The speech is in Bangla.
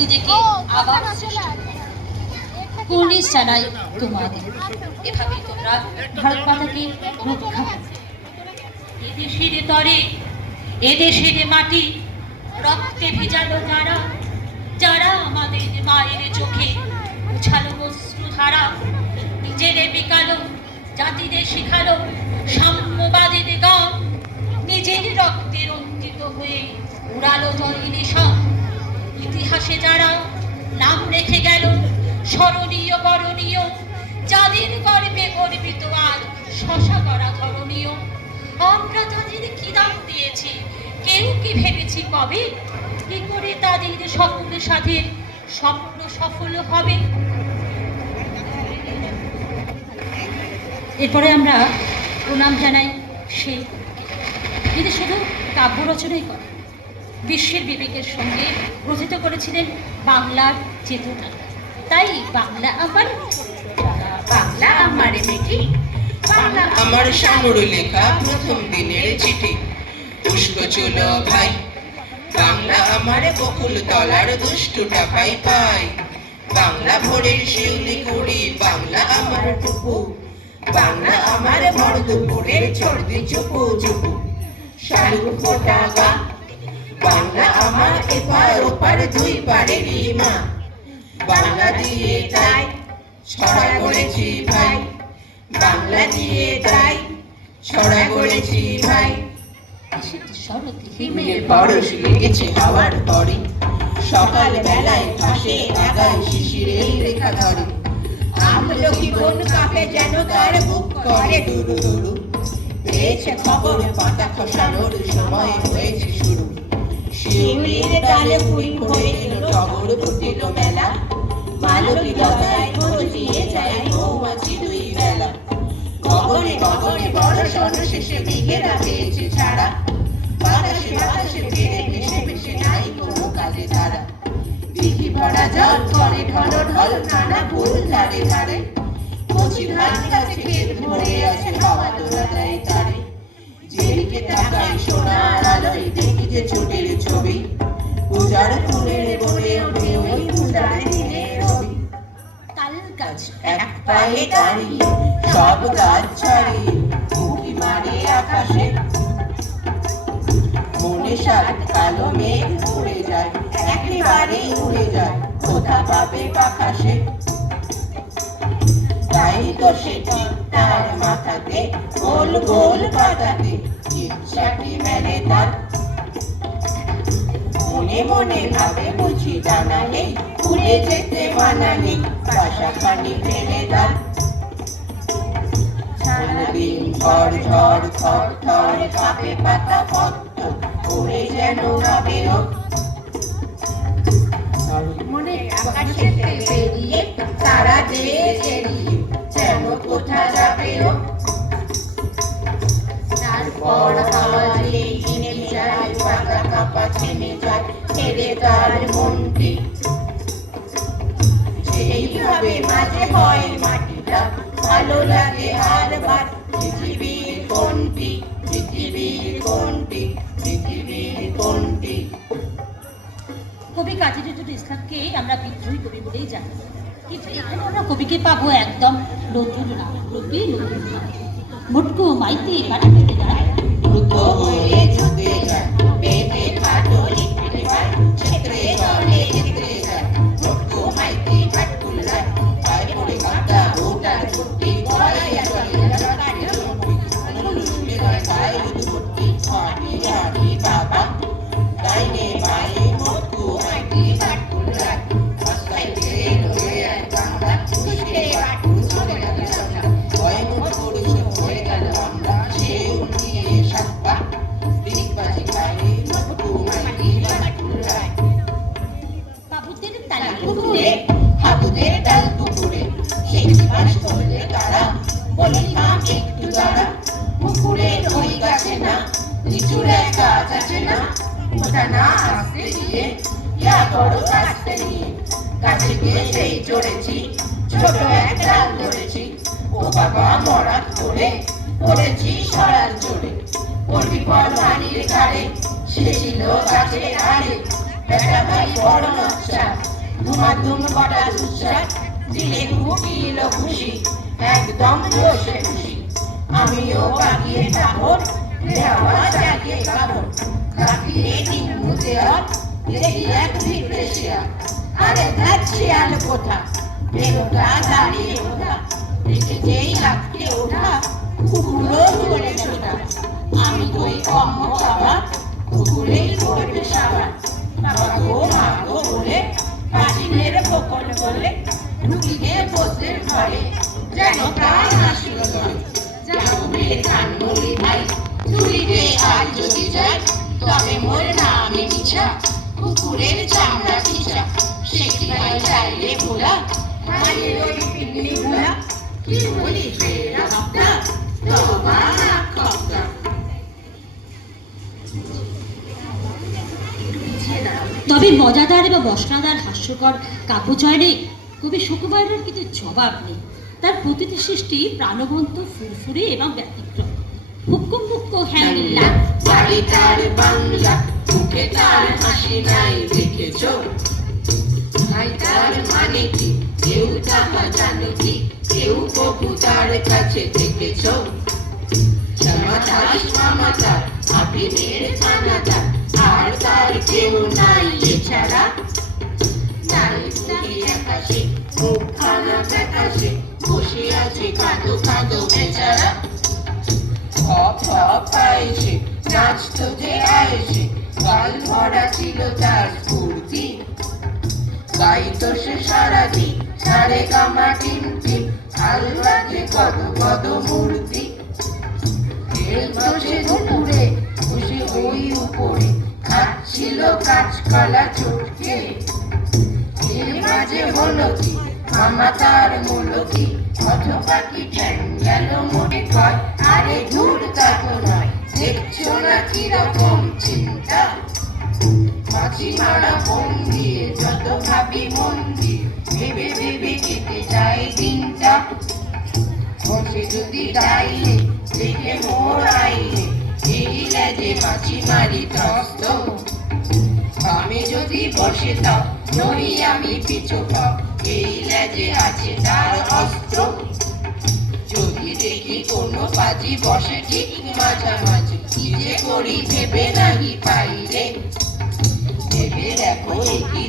নিজেকে আবার কুর্নিশ জানাই তোমাদের। এভাবেই তোমরা ভারত মাতাকে রক্ষা করো। এদেশের তরে এদেশের মাটি রক্তে ভিজালো যারা, যারা আমাদের মায়ের চোখে উছালো অশ্রুধারা, নিজেরে বিকালো জাতিরে শিখালো সাম্যবাদের গান, নিজের রক্তে রঞ্জিত হয়ে উড়ালো জয় নিশান। ইতিহাসে যারা নাম রেখে গেল স্মরণীয় বরণীয়, যাদের গর্বে গর্বিত আজ শশা করা ধরণীয়, আমরা তাদের কি দাম দিয়েছি, কেউ কি ভেবেছি কবে, কি করে তাদের সকল সাধের স্বপ্ন সফল হবে। এরপরে আমরা প্রণাম জানাই সেই তিনি শুধু কাব্য রচনাই করেন, বিশ্বের বিবেকের সঙ্গে গ্রথিত করেছিলেন বাংলার চেতনা। তাই বাংলা আমার, বাংলা আমার মেকি, বাংলা আমার সামর লেখা প্রথম দিনের চিঠি, পুষ্প চুল ভাই। বাংলা আমার বকুল তলার দুষ্টুটা ভাই পাই, বাংলা ভোরের শিউলি কুড়ি, বাংলা আমার টুকু, বাংলা আমার ভর দুপুরের ছর্দি চুপু চুপু শালুক ফোটা গা। বাংলা আমার এপার ওপার দুই পারেরই মা, বাংলা দিয়ে তাই ছড়া করেছি ভাই, বাংলা দিয়ে তাই ছড়া করেছি ভাই। হিমের পরশ লেগেছে হাওয়ার তরে, সকাল বেলায় ঘাসে আগায় শিশিরের রেখা ধরে, আমলকি বন কাঁপে যেন তার বুক করে দুরু দুরু, পেয়েছে খবর পাতা খসানোর সময় হয়েছে শুরু। শিউলির ডালে ফুল ভরে এলো টগর ফুটিল মেলা, মালতী লতায় খোঁজ নিয়ে যায় মৌমাছি দুই বেলা। গগনে গগনে বর্ষণ শেষে মেঘেরা পেয়েছে ছাড়া, বাতাসে বাতাসে ফিরে ভেসে ভেসে নাই কোনো কাজে তারা। দিঘি ভরা জল করে ঢল ঢল নানা ফুল ধারে ধারে, কচি ধান গাছে ক্ষেত ভরে আছে হাওয়া তোলা দেয় তারে। যেদিকে তাকাই সোনার আলোয় দেখি যে ছুটির ছবি, পূজার ফুলের বলে ওঠে ওই পূজার দিনের রবি। তাল গাছ এক পায়ে দাঁড়িয়ে সব গাছ ছাড়িয়ে উঁকি মারে আকাশে, মনে সাত কালো মেঘ উড়ে যায়, একেবারে উড়ে যায়, কোথা পাবে বাতাসে। তাই তো সেটি তার মাথাতে গোল গোল পাতাতে ইচ্ছাটি মেলে তার, মনে মনে ভাবে বুঝি জানা নেই উড়ে যেতে মানা নেই, বাসাখানি ফেলে তার। সারাদিন ঝড় ঝড় থর থর কাঁপে পাতা পত্র, উড়ে যেন গাবে ও মনে আকাশে বেরিয়ে তারা দিয়ে এড়িয়ে যেন কোথা যাবে ও। তারপর হাওয়া দিয়ে নেমে যায়, পাতা কাঁপা থেমে যায়, ছেড়ে তার মনটি। সেইভাবে মাঝে হয় মাটিটা ভালো লাগে আর বার, পৃথিবীর কোনটি, পৃথিবীর কোনটি, পৃথিবীর কোনটি। কবি কাজী নজরুল ইসলামকে আমরা বিদ্রোহী কবি বলেই জানি, কিন্তু এখানে আমরা কবিকে পাবো একদম নতুন নাম, নতুন নাম, মুটকু মাইতি কাটা পেতে যায়, দ্রুত হয়ে যেতে যায়, পেটে কাটলি পেটে ছেত্রে চলে ছেত্রে যায়, মুটকু মাইতি কাটকুল্লায় পায়ে পড়ে কাটা ওটার ফুটি গড়াইয়া চলে কাটে মুটকি অনুলুলে গায়ে দুটি হাঁটি হাঁটি বাবা ডাইনে বায়ে মুটকু মাইতি কাটকুল্লায় রাস্তায় বেরিয়ে হয়ে যায় বাংলা খুশকে কাটু চলে গেল আমরা ভয়ে মুটকুর হয়ে গেল আমরা সেও নিয়ে সাতপা দিকবাজি গায়ে মুটকু মাইতি কাটকুল্লায়। বাবুদের তালা পুকুরে হাবুদের ডাল পুকুরে সেই বাস করলে তারা বলি মা একটু দাঁড়া, পুকুরের ওই গাছে না লিচুর এক গাছ আছে না, ওটা না আসতে দিয়ে ইয়া বড় আসতে নিয়ে গাছে গিয়ে সেই চড়েছি, ছোট এক ডাল ধরেছি, ও বাবা মরা করে পড়েছি সরার জোরে, পড়বি পর মানির ঘাড়ে, সে ছিল গাছের আড়ে, বেটা ভাই বড় নচ্ছা ধুমাধুম কটা দুশ্বাস দিলে কুকিল খুশি একদম জোশে খুশি আমিও পাকিয়ে ঠাকুর দেওয়া জাগিয়ে কারণ কাকিয়ে ডিম্বু দেওয়ার দেখি এক ভিড়ে শিয়াল আরে দেখ শিয়াল কোথা বেরোটা দাঁড়িয়ে ওঠা দেখে যেই লাফকে ওঠা কুকুরও ধরে ছোটা আমি কই কম্ম খাবার কুকুরেই করবে সাবার বাবা গো মা গো বলে পাশিনের বকল বলে ঢুকিয়ে বসের ঘরে যেন প্রাণ আসল ধরে যাও মেয়ে কানমলি ভাই চুরিতে আর যদি যাই তবে মোর নামে মিছা কুকুরের চামড়া খিচা সে কি ভাই চাইলে ভোলা মায়ের ওই পিন্নি ভোলা কি বলি ফেরা হপ্তা তোমা খপ্তা তবে মজাদার এবং বসনাদার হাস্যকর কাব্যচয়নে কবি সুকুমারের কিন্তু জবাব নেই। তার প্রতিটি সৃষ্টি প্রাণবন্ত, ফুরফুরে এবং ব্যতিক্রম। হুক্কুম মুক্ক হ্যাংলা বাড়ি তার বাংলা মুখে তার হাসি নাই দেখেছো ভাই তার মানে কি কেউ তাহা জানে কি কেউ কবু তার কাছে দেখেছো শ্যামাতাস মামাতার আপিনের খানাদার আর তার কেউ নাই এছাড়া নাই বুড়ি আকাশে মুখখানা ফ্যাকাশে বসে আছে কাঁদো কাঁদো বেচারা পাইছে নাচতো যে আয়েছে গাল ভরা ছিল তার স্ফূর্তি গাইতো সে সারাদিন সারে গামা টিম টিম আলবাজে কত কত মূর্তি খেলতো সে দুপুরে বসে ওই উপরে খাচ্ছিল কাঁচকলা চটকে এর মাঝে হলো কি মামা তার মূলো কি অথবা কি ঠ্যাং গেল মনে কয় আরে দূর তা তো নয় দেখছো না কিরকম চিন্তা মাছি মারা ফোন দিয়ে যত ভাবি মন দিয়ে ভেবে ভেবে কেটে যায় দিনটা বসে যদি ডাইলে দেখে মোর আইলে এই লেজে মাছি মারি ত্রস্ত আমি যদি বসে তাও নই আমি পিছু পাও এই লেজে আছে তার অস্ত্র যদি দেখি কোনো পাজি বসে ঠিক মাঝামাঝি কি যে করি ভেবে নাহি পাইলে ভেবে দেখো একই